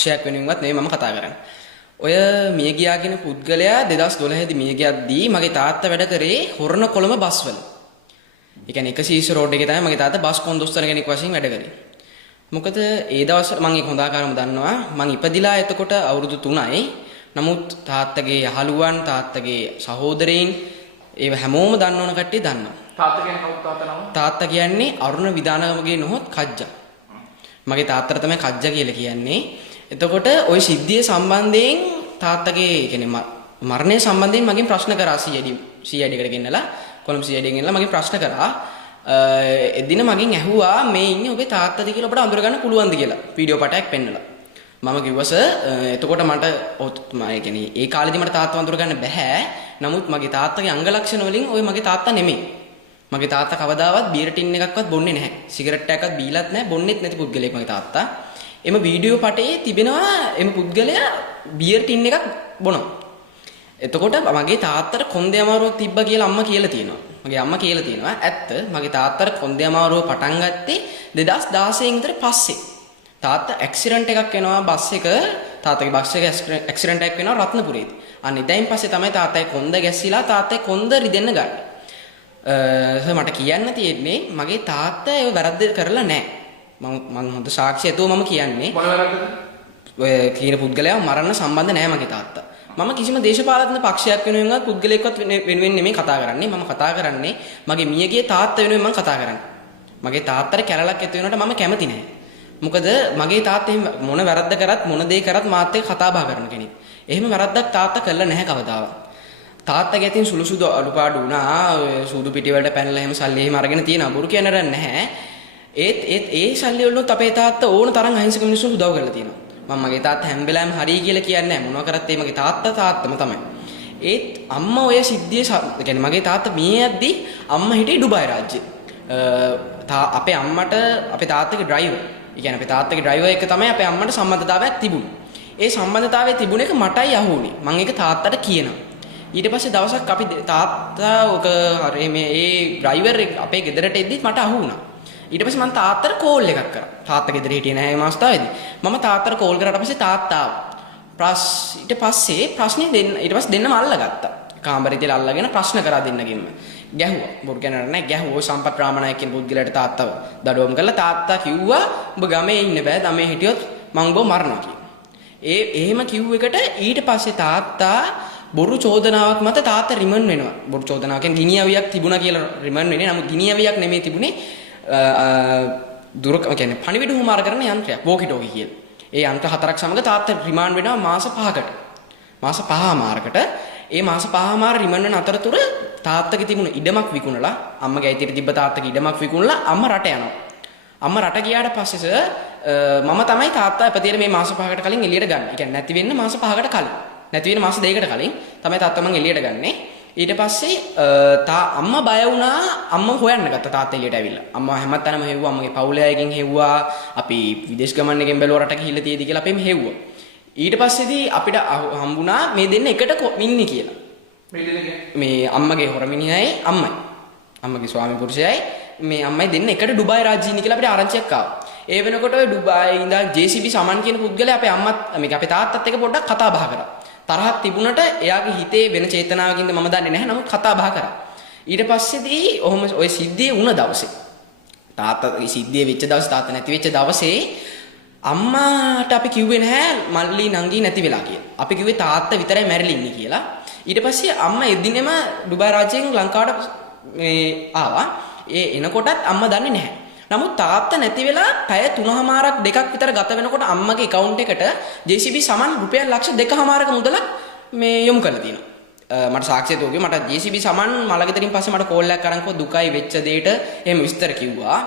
පක්ෂයක් වෙනුවෙන්වත් නෙවෙයි මම කතා කරන්නේ. ඔය මියගියා කියන පුද්ගලයා 2012 දී මිය ගියද්දී මගේ තාත්තා වැඩ කරේ හොරණ කොළඹ බස්වල. ඒ කියන්නේ 120 රෝඩ් එකේ තමයි මගේ තාත්තා බස් කොන්දොස්තර කෙනෙක් වශයෙන් වැඩ කරේ. මොකද ඒ දවස්වල මම ඒක හොඳ ආකාරව දන්නවා. මම ඉපදිලා එතකොට අවුරුදු 3යි. නමුත් තාත්තගේ යහළුවන්, තාත්තගේ සහෝදරයින් ඒව හැමෝම දන්නවන කට්ටිය දන්නවා. තාත්තා කියන්නේ කවුද තාත්තා නම? තාත්තා කියන්නේ අරුණ විදානගමගේ නොහොත් කජ්ජා. මගේ තාත්තට තමයි කජ්ජා කියලා කියන්නේ. එතකොට ওই සිද්ධිය සම්බන්ධයෙන් තාත්තගේ කියන්නේ මරණය සම්බන්ධයෙන් මගෙන් ප්‍රශ්න කරා CID එකට ගෙන්නලා කොළඹ CID එකෙන් ගෙන්නලා මගෙන් ප්‍රශ්න කරා. එදින මගෙන් ඇහුවා මේ ඉන්නේ ඔබේ තාත්තද කියලා ඔබට අඳුර ගන්න පුළුවන්ද කියලා වීඩියෝ පටයක් පෙන්නලා. මම කිව්වා සර් එතකොට මට ඒ කියන්නේ ඒ කාලේදී මට තාත්තව අඳුර ගන්න බෑ. නමුත් මගේ තාත්තගේ අංග ලක්ෂණ වලින් ওই මගේ තාත්තා නෙමෙයි. මගේ තාත්තා කවදාවත් බීර් ටින් එකක්වත් බොන්නේ නැහැ. සිගරට් එකක්වත් බීලත් නැහැ. බොන්නෙත් නැති පුද්ගලයෙක් මගේ තාත්තා. එම වීඩියෝ පටයේ තිබෙනවා එම පුද්ගලයා බීර් ටින් එකක් බොනවා. එතකොට මගේ තාත්තට කොන්දේ අමාරුවක් තිබ්බා කියලා අම්මා කියලා තියෙනවා. මගේ අම්මා කියලා තියෙනවා. ඇත්ත මගේ තාත්තට කොන්දේ අමාරුව පටන් ගත්තේ 2016 විතර පස්සේ. තාත්තා ඇක්සිඩන්ට් එකක් වෙනවා බස් එක. තාත්තගේ බස් එක ඇක්සිඩන්ට් එකක් වෙනවා රත්නපුරේදී. අන්න ඉතින් පස්සේ තමයි තාත්තයි කොන්ද ගැස්සිලා තාත්තයි කොන්ද රිදෙන්න ගන්නේ. මට කියන්න තියෙන්නේ මගේ තාත්තා ඒ වැරද්ද කරලා නැහැ. මම හොඳ සාක්ෂි ඇතුව මම කියන්නේ. මොන වැරද්දද? ඔය කියන පුද්ගලයා මරන්න සම්බන්ධ නැහැ මගේ තාත්තා. මම කිසිම දේශපාලන පක්ෂයක් වෙනුවෙන්වත් පුද්ගලයෙක්වත් වෙනුවෙන් නෙමෙයි කතා කරන්නේ. මම කතා කරන්නේ මගේ මියගිය තාත්තා වෙනුවෙන් මම කතා කරන්නේ. මගේ තාත්තට කැරලක් ඇති වෙනකොට මම කැමති නැහැ. මොකද මගේ තාත්තා මොන වැරද්ද කරත් මොන දේ කරත් මාත් එක්ක කතා බහ කරන කෙනෙක්. එහෙම වැරද්දක් තාත්තා කළා නැහැ කවදාවත්. තාත්තගේ අතින් සුළු සුදු අඩුපාඩු වුණා. සූදු පිටි වලට පැනලා එහෙම සල්ලි එහෙම අරගෙන තියෙනවා. බොරු කියන රන් නැහැ. ඒ සල්ලි වලුත් අපේ තාත්තා ඕන තරම් අහිංසක මිනිස්සුන්ට උදව් කරලා තියෙනවා. මම මගේ තාත්තා හැම වෙලාවෙම හරි කියලා කියන්නේ නැහැ. මොනවා කරත් ඒ මගේ තාත්තම තමයි. ඒත් අම්මා ඔය සිද්ධිය කියන්නේ මගේ තාත්තා මේ යද්දි අම්මා හිටියේ ඩුබායි රාජ්‍යයේ. අපේ අම්මට අපේ තාත්තගේ ඩ්‍රයිවර්. ඒ කියන්නේ අපේ තාත්තගේ ඩ්‍රයිවර් එක තමයි අපේ අම්මට සම්බන්ධතාවයක් තිබුණේ. ඒ සම්බන්ධතාවයේ තිබුණ එක මටයි අහුුනේ. මම ඒක තාත්තට කියනවා. ඊට පස්සේ දවසක් අපි තාත්තා ඔක හරි මේ ඒ ඩ්‍රයිවර් එක අපේ ගෙදරට එද්දිත් මට අහු වුණා. ඊට පස්සේ මම තාත්තට කෝල් එකක් කරා. තාත්තා ගෙදර හිටියේ නැහැ මේ අවස්ථාවේදී. මම තාත්තට කෝල් කරාට පස්සේ තාත්තා ඊට පස්සේ ප්‍රශ්නේ ඊට පස්සේ දෙන්නම අල්ලගත්තා. කාමරේ තියලා අල්ලගෙන ප්‍රශ්න කරා දෙන්නගෙම. ගැහුවා. බොරු කියනවා නෑ ගැහුවා සම්පත් රාමනායක කියන පුද්ගලයාට තාත්තව දඩුවම් කළා. තාත්තා කිව්වා උඹ ගමේ ඉන්න බෑ. ගමේ හිටියොත් මං උඹව මරනවා කියලා. එහෙම කිව්ව එකට ඊට පස්සේ තාත්තා බොරු චෝදනාවක් මත තාත්තා රිමන්ඩ් වෙනවා. බොරු චෝදනාවක් කියන්නේ ගිනි අවියක් තිබුණා කියලා රිමන්ඩ් වෙන්නේ. නමුත් ගිනි අවියක් නෙමෙයි තිබුණේ කියන්නේ පණිවිඩ හුමාර කරන යන්ත්‍රයක් වෝකි ටෝකි කියලා. ඒ යන්ත්‍ර 4ක් සමග තාත්තා රිමාන්ඩ් වෙනවා මාස 5කට. මාස 5මාරකට. ඒ මාස 5මාර රිමන්ඩ් වෙන අතරතුර තාත්තගේ තිබුණ ඉඩමක් විකුණලා අම්මගේ අයිතියට තිබ්බ තාත්තගේ ඉඩමක් විකුණලා අම්මා රට යනවා. අම්මා රට ගියාට පස්සේ මම තමයි තාත්තා ඉපදියේ මේ මාස 5කට කලින් එළියට ගන්න. ඒ කියන්නේ නැති වෙන්න මාස 5කට කලින්. නැති වෙන මාස 2කට කලින් තමයි තාත්තා මං එළියට ගන්නේ. ඊට පස්සේ අම්මා බය වුණා. අම්මා හොයන්න ගත්තා තාත්තා එළියට ඇවිල්ලා. අම්මා හැමතැනම හෙව්වා. අම්මගේ පවුලේ අයගෙන් හෙව්වා. අපි විදේශ ගමන් එකෙන් බැලුවා රට ගිහිල්ලා තියෙදි කියලා අපෙම හෙව්වා. ඊට පස්සේදී අපිට හම්බුණා මේ දෙන්න එකට ඉන්නේ කියලා. මේ අම්මගේ හොර මිනිහයි අම්මයි. අම්මගේ ස්වාමි පුරුෂයයි මේ අම්මයි දෙන්න එකට ඩුබායි රාජ්‍යයේ ඉන්නේ කියලා අපිට ආරංචියක් ආවා. ඒ වෙනකොට ඔය ඩුබායි ඉඳන් JCB සමන් කියන පුද්ගලයා අපේ අම්මත් මේක අපේ තාත්තත් එක්ක පොඩ්ඩක් කතා බහ කරා. තරහක් තිබුණට එයාගේ හිතේ වෙන චේතනාවකින්ද මම දන්නේ නැහැ. නමුත් කතා බහ කරා. ඊට පස්සේදී ඔහොම ඔය සිද්ධිය වුණ දවසේ තාත්තා සිද්ධිය වෙච්ච දවසේ තාත්තා නැති වෙච්ච දවසේ අම්මාට අපි කිව්වේ නැහැ මල්ලි නංගි නැති වෙලා කියලා. අපි කිව්වේ තාත්තා විතරයි මැරිලා ඉන්නේ කියලා. ඊට පස්සේ අම්මා එදිනෙම ඩුබායි රාජ්‍යයෙන් ලංකාවට මේ ආවා. ඒ එනකොටත් අම්මා දන්නේ නැහැ. නමුත් තාත්තා නැති වෙලා පැය 3මාරක් දෙකක් විතර ගත වෙනකොට අම්මගේ account එකට JCB සමන් රුපියල් ලක්ෂ 2මාරක මුදලක් මේ යොමු කරලා තියෙනවා. මට සාක්ෂිය දුන්නේ මට JCB සමන් මලගෙදරින් පස්සේ මට කෝල් එකක් අරන් දුකයි වෙච්ච දෙයට එහෙම විස්තර කිව්වා.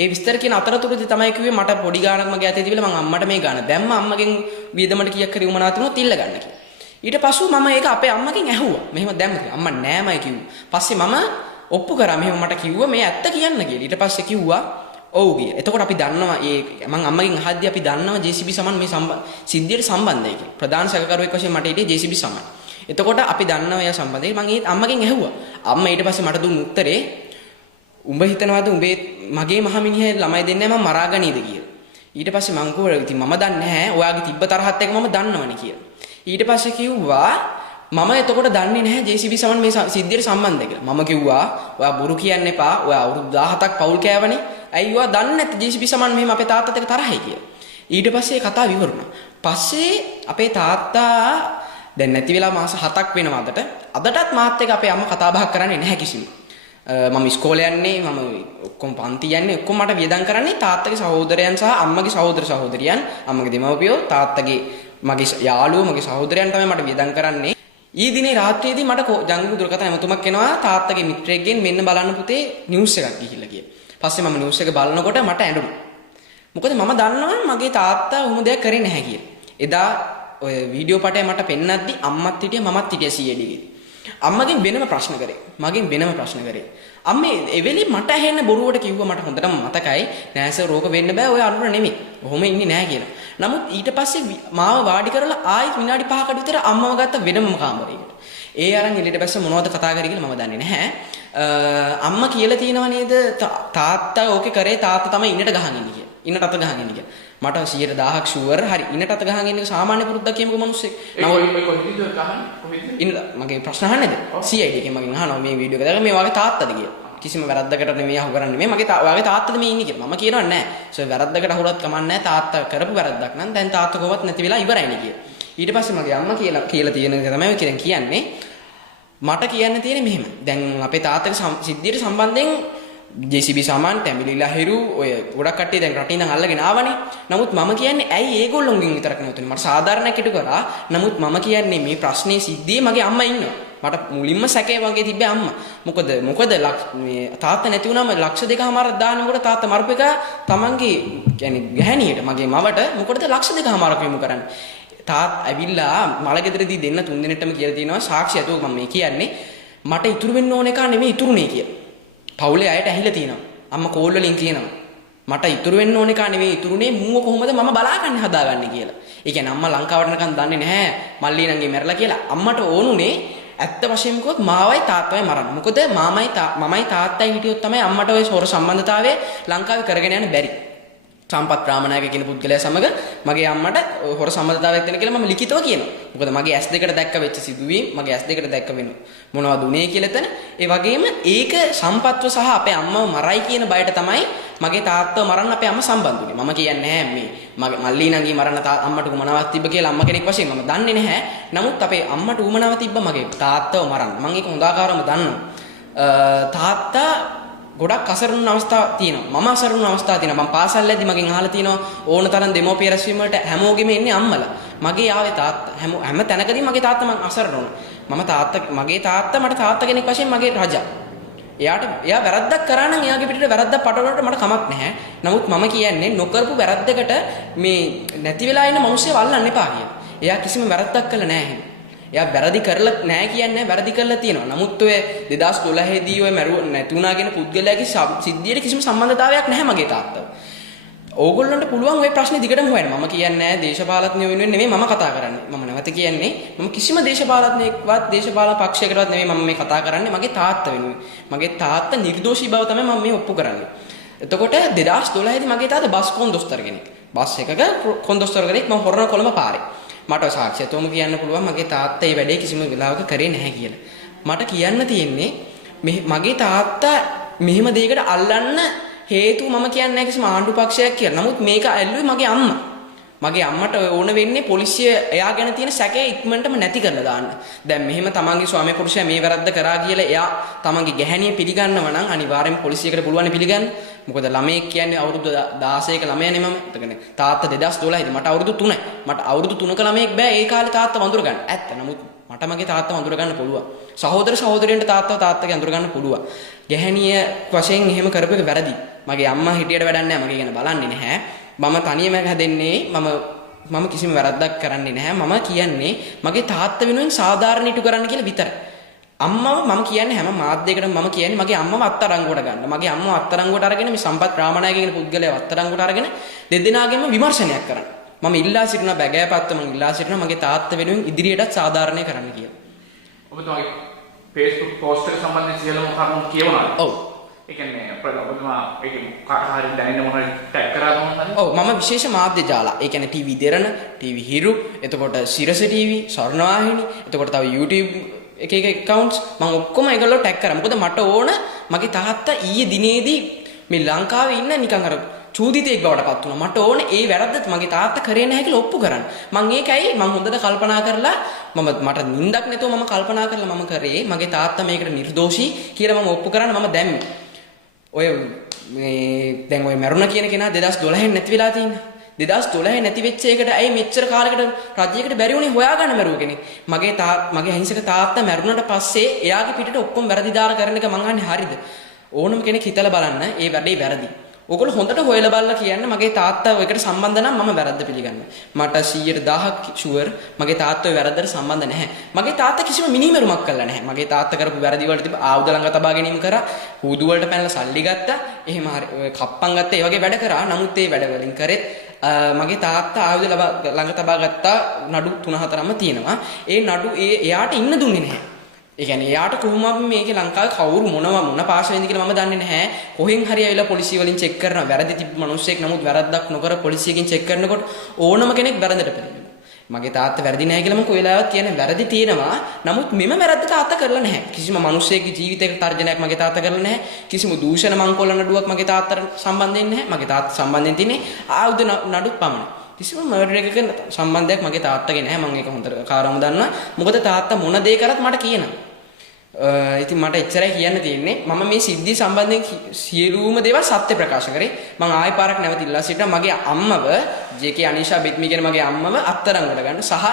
ඒ විස්තර කියන අතරතුරදී තමයි කිව්වේ මට පොඩි ගාණක් මගේ අතේ තිබිලා මම අම්මට මේ ගාණ දැම්ම අම්මගෙන් වියදමට කීයක් හරි උමනාව තිබුණොත් ඉල්ල ගන්න කියලා. ඊට පස්සෙ මම ඒක අපේ අම්මගෙන් ඇහුවා. මෙහෙම දැම්මද? අම්මා නෑමයි කිව්වා. පස්සේ මම ඔප්පු කරා මෙහෙම මට කිව්වා මේ ඇත්ත කියන්න කියලා. ඊට පස්සේ කිව්වා ඔව් කියලා. එතකොට අපි දන්නවා මම අම්මගෙන් අහද්දී අපි දන්නවා JCB සමන් මේ සිද්ධියට සම්බන්ධයි කියලා. ප්‍රධාන සැකකරුවෙක් වශයෙන් මට හිටියේ JCB සමන්. එතකොට අපි දන්නවා එයා සම්බන්ධයි. මම ඒ අම්මගෙන් ඇහුවා. අම්මා ඊට පස්සේ මට දුන්න උත්තරේ උඹ හිතනවාද උඹේ මගේ මහමිනිහේ ළමයි දෙන්නේ මම මරාගනීද කියලා. ඊට පස්සේ මං කිව්වා ඉතින් මම දන්නේ නැහැ ඔයාගේ තිබ්බ තරහත් එක මම දන්නවනේ කියලා. ඊට පස්සේ කිව්වා මම එතකොට දන්නේ නැහැ JCB සමන් මේ සිද්ධියට සම්බන්ධයි කියලා. මම කිව්වා ඔයා බොරු කියන්න එපා. ඔයා අවුරුදු 17ක් පවුල් කෑවනේ. ඇයි ඔයා දන්නේ නැත්te JCB සමන් මෙහෙම අපේ තාත්තත් එක්ක තරහයි කියලා. ඊට පස්සේ ඒ කතාව ඉවරුණා. පස්සේ අපේ තාත්තා දැන් නැති වෙලා මාස 7ක් වෙනවා අදට. අදටත් මාත් එක්ක අපේ අම්මා කතා බහක් කරන්නේ නැහැ කිසිම. මම ඉස්කෝලේ යන්නේ මම ඔක්කොම පන්ති යන්නේ ඔක්කොම මට වියදම් කරන්නේ තාත්තගේ සහෝදරයන් සහ අම්මගේ සහෝදර සහෝදරියන් අම්මගේ දෙමව්පියෝ තාත්තගේ මගේ යාළුවෝ මගේ සහෝදරයන් තමයි මට වියදම් කරන්නේ. ඊ දිනේ රාත්‍රියේදී මට ජංගම දුරකථන ඇමතුමක් එනවා තාත්තගේ මිත්‍රයෙක්ගෙන් මෙන්න බලන්න පුතේ නිවුස් එකක් ගිහිල්ලා කියලා. පස්සේ මම නිවුස් එක බලනකොට මට ඇඬුණා. මොකද මම දන්නවා මගේ තාත්තා උම දෙයක් කරේ නැහැ කියලා. එදා ඔය වීඩියෝ පටය මට පෙන්නද්දි අම්මත් හිටියා මමත් හිටියා CID ගේ. අම්මගෙන් වෙනම ප්‍රශ්න කරේ. මගෙන් වෙනම ප්‍රශ්න කරේ. අම්මේ එවෙලි මට ඇහෙන්න බොරුවට කිව්වා මට හොඳටම මතකයි. නෑ සර් රෝග වෙන්න බෑ ඔය අනුර නෙමෙයි. ඔහොම ඉන්නේ නෑ කියලා. නමුත් ඊට පස්සේ මාව වාඩි කරලා ආයෙත් විනාඩි 5කට විතර අම්මව ගත්ත වෙනම කාමරයකට. ඒ අරන් එළියට බැස්ස මොනවද කතා කරේ කියලා මම දන්නේ නැහැ. අම්මා කියලා තියෙනව නේද තාත්තා ඕකේ කරේ තාත්තා තමයි ඉන්නට ගහන් ඉන්නේ කියලා. ඉන්නට අත ගහන් ඉන්නේ කියලා. මට 100,000ක් ෂුවර් හරි ඉන්නට අත ගහන් ඉන්නේ සාමාන්‍ය පුරුද්දක් කියමුකෝ මිනිස්සෙක්. නමුත් කොහෙද ගහන්නේ? කොහෙද? ඉන්න මගේ ප්‍රශ්න අහන්නේද? CID එකෙන් මගෙන් අහනවා මේ වීඩියෝ එක දැකලා මේ වගේ තාත්තද කියලා. කිසිම වැරද්දකට නෙමෙයි අහු කරන්නේ මේ මගේ ඔයාගේ තාත්තද මේ ඉන්නේ කියලා. මම කියනවා නෑ. සර් වැරද්දකට අහුරත් කමන්නේ නෑ තාත්තා කරපු වැරද්දක් නම් දැන් තාත්තා කොහොමවත් නැති වෙලා ඉවරයිනේ කියලා. ඊට පස්සේ මගේ අම්මා කියලා තියෙන එක තමයි කියන්නේ. මට කියන්න තියෙන්නේ මෙහෙම. දැන් අපේ තාත්තගේ සිද්ධියට සම්බන්ධයෙන් JCB සාමාන් තැඹිලිලා හිරු ඔය ගොඩක් කට්ටිය දැන් රටින් ඉඳන් අල්ලගෙන ආවනේ. නමුත් මම කියන්නේ ඇයි ඒගොල්ලොන්ගෙන් විතරක් නෙවෙතුනේ. මට සාධාරණයක් ඉටු කරා. නමුත් මම කියන්නේ මේ ප්‍රශ්නේ සිද්ධියේ මගේ අම්මා ඉන්නවා. මට මුලින්ම සැකේ වගේ තිබ්බේ අම්මා. මොකද මේ තාත්තා නැති වුණාම ලක්ෂ 2කමාරක් දානකොට තාත්තා මරපු එක තමන්ගේ කියන්නේ ගැහණියට මගේ මවට මොකටද ලක්ෂ 2කමාරක් යොමු කරන්නේ. තාත් ඇවිල්ලා මලගෙදරදී දෙන්න 3 දිනෙටම කියලා තියෙනවා සාක්ෂි ඇතුව මම මේ කියන්නේ මට ඉතුරු වෙන්න ඕන එක නෙමෙයි ඉතුරුනේ කියලා. පවුලේ අයට ඇහිලා තියෙනවා. අම්මා කෝල් වලින් කියනවා. මට ඉතුරු වෙන්න ඕන එක නෙමෙයි ඉතුරුනේ මූව කොහොමද මම බලාගන්නේ හදාගන්නේ කියලා. ඒ කියන්නේ අම්මා ලංකාවට නිකන් දන්නේ නැහැ මල්ලී නංගි මැරලා කියලා. අම්මට ඕනුනේ ඇත්ත වශයෙන්ම කිව්වොත් මාවයි තාත්තවයි මරන්න. මොකද මමයි තාත්තයි හිටියොත් තමයි අම්මට ওই සෝර සම්බන්ධතාවය ලංකාවේ කරගෙන යන්න බැරි. සම්පත් රාමනායක කියන පුද්ගලයා සමග මගේ අම්මට හොර සම්බන්ධතාවයක් තියෙන කියලා මම ලිඛිතව කියනවා. මොකද මගේ S2 කට දැක්ක වෙච්ච සිදුවීම් මගේ S2 කට දැක්ක වෙන මොනවද උනේ කියලා එතන. ඒ වගේම ඒක සම්පත්ව සහ අපේ අම්මව මරයි කියන බයට තමයි මගේ තාත්තව මරන්න අපේ අම්මා සම්බන්ධ වුනේ. මම කියන්නේ නැහැ මේ මගේ මල්ලී නංගි මරන්න අම්මට උමනාවක් තිබ්බ කියලා අම්මා කෙනෙක් වශයෙන් මම දන්නේ නැහැ. නමුත් අපේ අම්මට උමනාව තිබ්බ මගේ තාත්තව මරන්න. මම ඒක හොඳාකාරව දන්නවා. තාත්තා ගොඩක් අසරණ අවස්ථා තියෙනවා. මම අසරණ අවස්ථා තියෙනවා. මම පාසල් යද්දි මගෙන් අහලා තියෙනවා ඕන තරම් දෙමෝපිය රැස්වීම වලට හැමෝගෙම එන්නේ අම්මලා. මගේ ආවේ තාත්තා. හැම තැනකදී මගේ තාත්තා මං අසරණ වුණා. මගේ තාත්තා මට තාත්තා කෙනෙක් වශයෙන් මගේ රජා. එයා වැරද්දක් කරා නම් එයාගේ පිටට වැරද්දක් පටවන්නට මට කමක් නැහැ. නමුත් මම කියන්නේ නොකරපු වැරද්දකට මේ නැති වෙලා ඉන්න මිනිස්සු වල්ලන්න එපා කියලා. එයා කිසිම වැරද්දක් කළා නැහැ. එයා වැරදි කරලා නැහැ කියන්නේ වැරදි කරලා තියෙනවා. නමුත් ඔය 2012 දී ඔය නැති වුණා කියන පුද්ගලයාගේ සිද්ධියට කිසිම සම්බන්ධතාවයක් නැහැ මගේ තාත්තා. ඕගොල්ලන්ට පුළුවන් ওই ප්‍රශ්නේ දිගටම හොයන්න. මම කියන්නේ නැහැ දේශපාලඥයෝ වෙනුවෙන් නෙමෙයි මම කතා කරන්නේ. මම නැවත කියන්නේ මම කිසිම දේශපාලඥයෙක්වත් දේශපාලන පක්ෂයකටවත් නෙමෙයි මම මේ කතා කරන්නේ මගේ තාත්තා වෙනුවෙන්. මගේ තාත්තා නිර්දෝෂී බව තමයි මම මේ ඔප්පු කරන්නේ. එතකොට 2012 දී මගේ තාත්තා බස් කොන්දොස්තර කෙනෙක්. බස් එකක කොන්දොස්තර කෙනෙක් මම හොරණ කොළඹ පාරේ. මට සාක්ෂියතෝම කියන්න පුළුවන් මගේ තාත්තා මේ වැඩේ කිසිම වෙලාවක කරේ නැහැ කියලා. මට කියන්න තියෙන්නේ මගේ තාත්තා මෙහෙම දෙයකට අල්ලන්න හේතුව මම කියන්නේ නැහැ කිසිම ආණ්ඩු පක්ෂයක් කියලා. නමුත් මේක ඇල්ලුවේ මගේ අම්මා. මගේ අම්මට ඕන වෙන්නේ පොලිසිය එයා ගැන තියෙන සැකය ඉක්මනටම නැති කරලා දාන්න. දැන් මෙහෙම තමන්ගේ ස්වාමී පුරුෂයා මේ වැරද්ද කරා කියලා එයා තමන්ගේ ගැහණිය පිළිගන්නව නම් අනිවාර්යෙන්ම පොලිසියකට පුළුවන් පිළිගන්න. මොකද ළමයෙක් කියන්නේ අවුරුදු 16ක ළමයානේ මම. එතකනේ තාත්තා 2012 දී මට අවුරුදු 3යි. මට අවුරුදු 3ක ළමයෙක් බෑ ඒ කාලේ තාත්තා වඳුර ගන්න. ඇත්ත. නමුත් මට මගේ තාත්තා වඳුර ගන්න පුළුවන්. සහෝදර සහෝදරියන්ට තාත්තගේ අඳුර ගන්න පුළුවන්. ගැහණිය වශයෙන් එහෙම කරපු එක වැරදි. මගේ අම්මා හිටියට වැඩක් නැහැ. මගේ ගැන බලන්නේ නැහැ. මම තනියම හැදෙන්නේ මම කිසිම වැරද්දක් කරන්නේ නැහැ. මම කියන්නේ මගේ තාත්තා වෙනුවෙන් සාධාරණ ඉටු කරන්න කියලා විතරයි. අම්මව මම කියන්නේ හැම මාධ්‍යයකටම මම කියන්නේ මගේ අම්මව අත්අඩංගුවට ගන්න. මගේ අම්මව අත්අඩංගුවට අරගෙන මේ සම්පත් රාමනායක කියන පුද්ගලයාව අත්අඩංගුවට අරගෙන දෙදෙනාගෙම විමර්ශනයක් කරන්න. මම ඉල්ලා සිටින බැගෑපත්ත මම ඉල්ලා සිටින මගේ තාත්තා වෙනුවෙන් ඉදිරියටත් සාධාරණය කරන්න කියලා. ඔබතුමාගේ Facebook post එක සම්බන්ධයෙන් සියලුම කරුණු කියවනවා. ඔව්. ඒ කියන්නේ ඔබතුමා ඒක කාට හරි දැනෙන්න මොනවද ටැග් කරාද මොනවද? ඔව් මම විශේෂ මාධ්‍ය ජාලා. ඒ කියන්නේ ටීවී දෙරණ, ටීවී හිරු, එතකොට සිරස ටීවී, ස්වර්ණවාහිනී, එතකොට තව YouTube එක accounts මම ඔක්කොම ඒගොල්ලෝ ටැග් කරා. මොකද මට ඕන මගේ තාත්තා ඊයේ දිනේදී මේ ලංකාවේ ඉන්න නිකන් අර චූදිතෙක් බවට පත් වුණා. මට ඕනේ ඒ වැරද්ද මගේ තාත්තා කරේ නැහැ කියලා ඔප්පු කරන්න. මම ඒකයි මම හොඳට කල්පනා කරලා මට නිින්දක් නැතුව මම කල්පනා කරලා මම කරේ මගේ තාත්තා මේකට නිර්දෝෂී කියලා මම ඔප්පු කරන්න මම දැම්මේ. ඔය මේ දැන් ඔය මරුණ කියන කෙනා 2012 නැති වෙලා තියෙනවා. 2012 නැති වෙච්ච එකට ඇයි මෙච්චර කාලයකට රජයකට බැරි වුණේ හොයාගන්න මරුව කෙනෙක්. මගේ අහිංසක තාත්තා මරුණට පස්සේ එයාගේ පිටට ඔක්කොම වැරදි දාලා කරන එක මං අහන්නේ හරිද? ඕනම කෙනෙක් හිතලා බලන්න ඒ වැඩේ වැරදි. ඔයගොල්ලෝ හොඳට හොයලා බලලා කියන්න මගේ තාත්තා ඔයකට සම්බන්ධ නම් මම වැරද්ද පිළිගන්නවා. මට 100%ක් ෂුවර් මගේ තාත්තා ඔය වැරද්දට සම්බන්ධ නැහැ. මගේ තාත්තා කිසිම මිනිමරුමක් කළා නැහැ. මගේ තාත්තා කරපු වැරදි වලට තිබ්බ ආයුධ ළඟ තබා ගැනීම කරා, හූදු වලට පැනලා සල්ලි ගත්තා, එහෙම හරි කප්පම් ගත්තා, ඒ වගේ වැඩ කරා. නමුත් ඒ වැඩ වලින් කරෙත් මගේ තාත්තා ආයුධ ළඟ තබා ගත්තා නඩු 3-4ක්ම තියෙනවා. ඒ නඩු එයාට ඉන්න දුන්නේ නැහැ. ඒ කියන්නේ එයාට කොහොමද මේකේ ලංකාවේ කවුරු මොන පාසලෙන්ද කියලා මම දන්නේ නැහැ. කොහෙන් හරි ඇවිල්ලා පොලිසිය වලින් චෙක් කරනවා. වැරදි තිබ්බ මිනිස්සෙක් නමුත් වැරද්දක් නොකර පොලිසියකින් චෙක් කරනකොට ඕනම කෙනෙක් වැරද්දට පෙළඹෙනවා. මගේ තාත්තා වැරදි නැහැ කියලා මම කොයිලාවත් කියන්නේ වැරදි තියෙනවා. නමුත් මෙම වැරද්ද තාත්තා කරලා නැහැ. කිසිම මිනිස්සෙක්ගේ ජීවිතයක තර්ජනයක් මගේ තාත්තා කරලා නැහැ. කිසිම දූෂණ මංකොල්ල නඩුවක් මගේ තාත්තට සම්බන්ධ වෙන්නේ නැහැ. මගේ තාත්තා සම්බන්ධයෙන් තියෙන්නේ ආයුධ නඩුත් පමණයි. කිසිම මර්ඩර් එකක සම්බන්ධයක් මගේ තාත්තගේ නැහැ. මම ඒක හොඳට කාරවම දන්නවා. මොකද තාත්තා මොන දේ කරත් මට කියනවා. ඉතින් මට එච්චරයි කියන්න තියෙන්නේ. මම මේ සිද්ධිය සම්බන්ධයෙන් සියලුම දේවල් සත්‍ය ප්‍රකාශ කරේ. මම ආයෙ පාරක් නැවතිලා සිටිනවා මගේ අම්මව ජේ.කේ. අනීෂා බෙත්මි කියන මගේ අම්මව අත්අඩංගුවට ගන්න සහ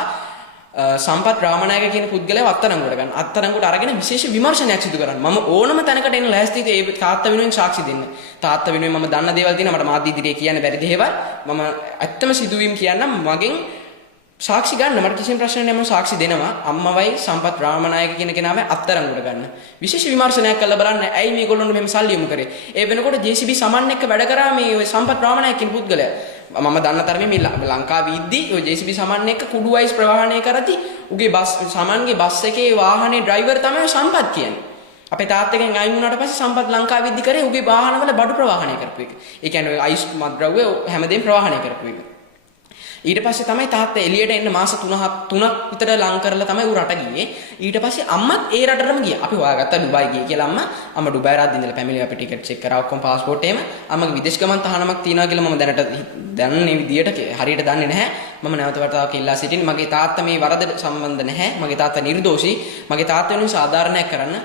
සම්පත් රාමනායක කියන පුද්ගලයාව අත්අඩංගුවට ගන්න. අත්අඩංගුවට අරගෙන විශේෂ විමර්ශනයක් සිදු කරන්න. මම ඕනම තැනකට එන්න ලෑස්තියි ඒ තාත්තා වෙනුවෙන් සාක්ෂි දෙන්න. තාත්තා වෙනුවෙන් මම දන්න දේවල් තියෙනවා. මට මාධ්‍ය ඉදිරියේ කියන්න බැරි දේවල් මම ඇත්තම සිදුවීම් කියන්නම් මගෙන් සාක්ෂි ගන්න මට කිසිම ප්‍රශ්නයක් නැහැ. මම සාක්ෂි දෙනවා. අම්මවයි සම්පත් රාමනායක කියන කෙනාව අත්අඩංගුවට ගන්න. විශේෂ විමර්ශනයක් කරලා බලන්න ඇයි මේගොල්ලෝ මෙහෙම සල්ලි යොමු කරේ. ඒ වෙනකොට JCB සමන් එක්ක වැඩ කරා මේ ඔය සම්පත් රාමනායක කියන පුද්ගලයා. මම දන්න තරමේ මේ ලංකාවේ ඉද්දි ඔය JCB සමන් එක්ක කුඩු වයිස් ප්‍රවාහනය කරද්දි උගේ සමන්ගේ බස් එකේ වාහනේ ඩ්‍රයිවර් තමයි සම්පත් කියන්නේ. අපේ තාත්තගෙන් අයින් වුණාට පස්සේ සම්පත් ලංකාවේ ඉද්දි කරේ උගේ වාහනවල බඩු ප්‍රවාහනය කරපු එක. ඒ කියන්නේ ඔය අයිස් මත්ද්‍රව්‍ය හැමදේම ප්‍රවාහනය කරපු එක. ඊට පස්සේ තමයි තාත්තා එළියට එන්න මාස 3ක් විතර ලං කරලා තමයි ඌ රට ගියේ. ඊට පස්සේ අම්මත් ඒ රටටම ගියා. අපි හොයාගත්තා දුබයි ගියේ කියලා අම්මා ඩුබයි රාජ්‍ය ඉඳලා පැමිණිලා අපි ටිකට් චෙක් කරා ඔක්කොම પાස්පෝර්ට් එහෙම. අම්මගේ විදේශ ගමන් තහනමක් තියනවා කියලා මම දැනට දන්නේ විදියට හරියට දන්නේ නැහැ. මම නැවත වතාවක් ඉල්ලා සිටින්නේ මගේ තාත්තා මේ වරදට සම්බන්ධ නැහැ. මගේ තාත්තා නිර්දෝෂී. මගේ තාත්තා වෙනුවෙන් සාධාරණයක් කරන්න